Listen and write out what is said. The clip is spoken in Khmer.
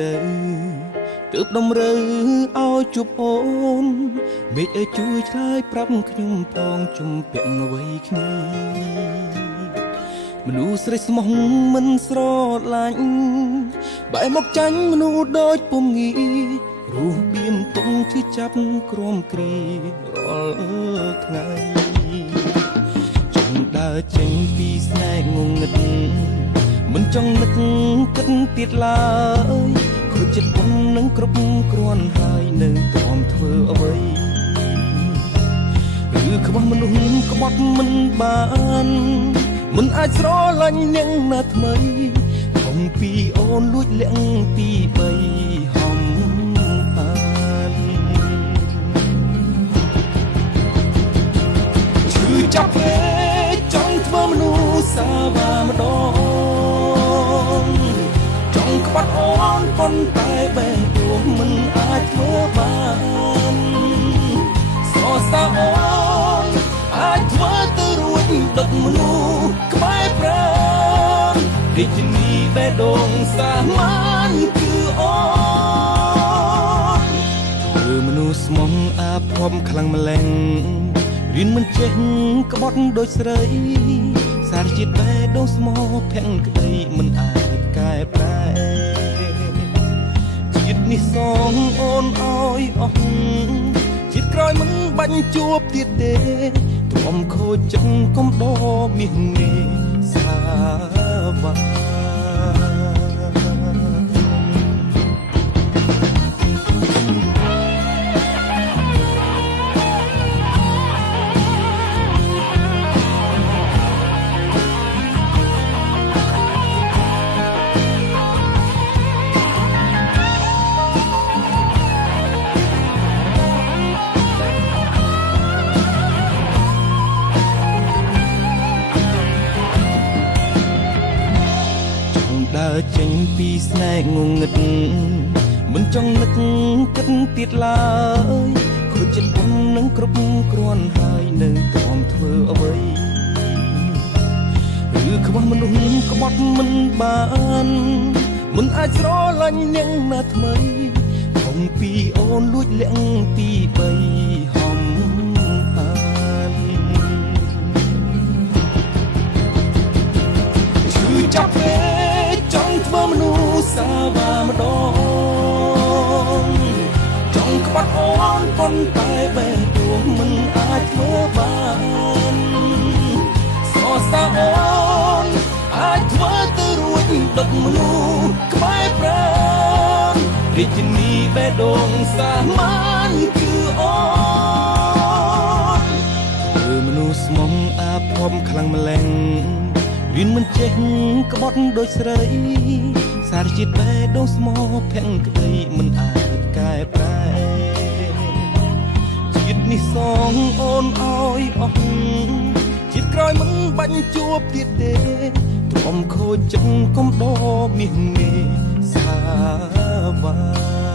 ទៅទើបដំរើឲ្យជួបអូនមេឃអើយជួយឆ្លើយប្រាប់ខ្ញុំផងជំពាក់អ្វីគ្នាមនុស្សស្រីស្មោះមិនស្រឡាញ់បែរមកចាញ់មនុស្សដូចពុំងារੂបៀមទុំជិះចាប់ក្រមគ្រីរាល់ថ្ងៃចង់ដើរចេញពីស្នេហ៍ងងឹតមិនចង់នឹកគិតទៀតឡើយខូចចិត្តមុននឹងគ្រប់គ្រាន់ហើយនៅទ្រាំធ្វើអ្វីឬខ្វះមនុស្សក្បត់មិនបានមិនអាចស្រឡាញ់នាងណាថ្មីខំពីអូនលួចលាក់ពីបីហំបានឈឺចាប់ពេកចង់ធ្វើមនុស្សសាវាម្ដងចង់ក្បត់អូនប៉ុន្តែបែរទោះមិនអាចធ្វើបានសរសើរអូនអាចធ្វើទៅរួចដឹកមនុស្សក្បែរប្រាណរាជនីបេះដូងសាមញ្ញគឺអូនធ្វើមនុស្សស្មងអាភ័ព្វខ្លាំងម្ល៉េះរៀនមិនចេះក្បត់ដូចស្រីសារជាតិបេះដូងស្មោះភាំងក្តីមិនអាចកែប្រែជាតិនេះសងអូនឲ្យអស់ជាតិក្រោយមិនបាញ់ជួបទៀតទេទ្រាំខូចចិត្តកុំដោមាសងាសាវ៉ាដើរចេញពីស្នេហ៍ងងឹតមិនចង់នឹកគិតទៀតឡើយខូចចិត្តមុននឹងគ្រប់គ្រាន់ហើយនៅទ្រាំធ្វើអ្វីឬខ្វះមនុស្សក្បត់មិនបានមិនអាចស្រឡាញ់នាងណាថ្មីខំពីអូនលួចលាក់ពីបីហំបានឈឺចាប់ពេកចង់ធ្វើមនុស្សសាវាម្ដងចង់ក្បត់អូនប៉ុន្តែបែរទោះមិនអាចធ្វើបានសរសើរអូនអាចធ្វើទៅរួចដឹកមនុស្សក្បែរប្រាណរាជនីបេះដូងសាមញ្ញគឺអូនធ្វើមនុស្សស្មងអាភ័ព្វខ្លាំងម្ល៉េះរៀនមិនចេះក្បត់ដូចស្រីសារជាតិបេះដូងស្មោះភាំងក្តីមិនអាចកែប្រែជាតិនេះសងអូនឲ្យអស់ជាតិក្រោយមិនបាញ់ជួបទៀតទេទ្រាំខូចចិត្តកុំដោមាសងាសាវ៉ា